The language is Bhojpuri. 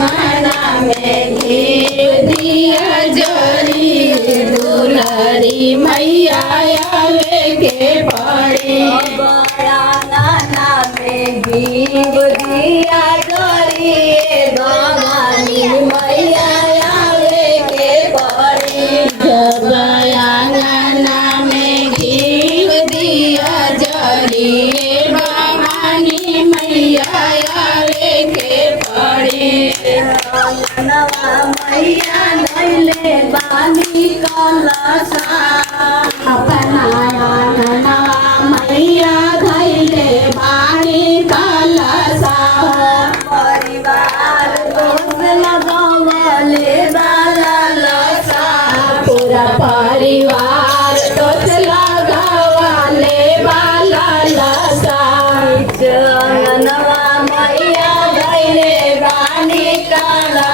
आंगना में घी दिया जरी दुलारी मैया आवे के पड़ी आंगना में घी दिया जरी भवानी मैया आवे के पड़ी। जब आंगना में घी दिया जरी भवानी मैया आवे के पड़ी। नवा मैया धैले बानी कलसा अपना नवा मैया धैले बानी कलसा परिवार दोस्त लगवले बाला लसा पूरा परिवार तोच लगावले बाला लसा नवा मैया धैले बानी कलसा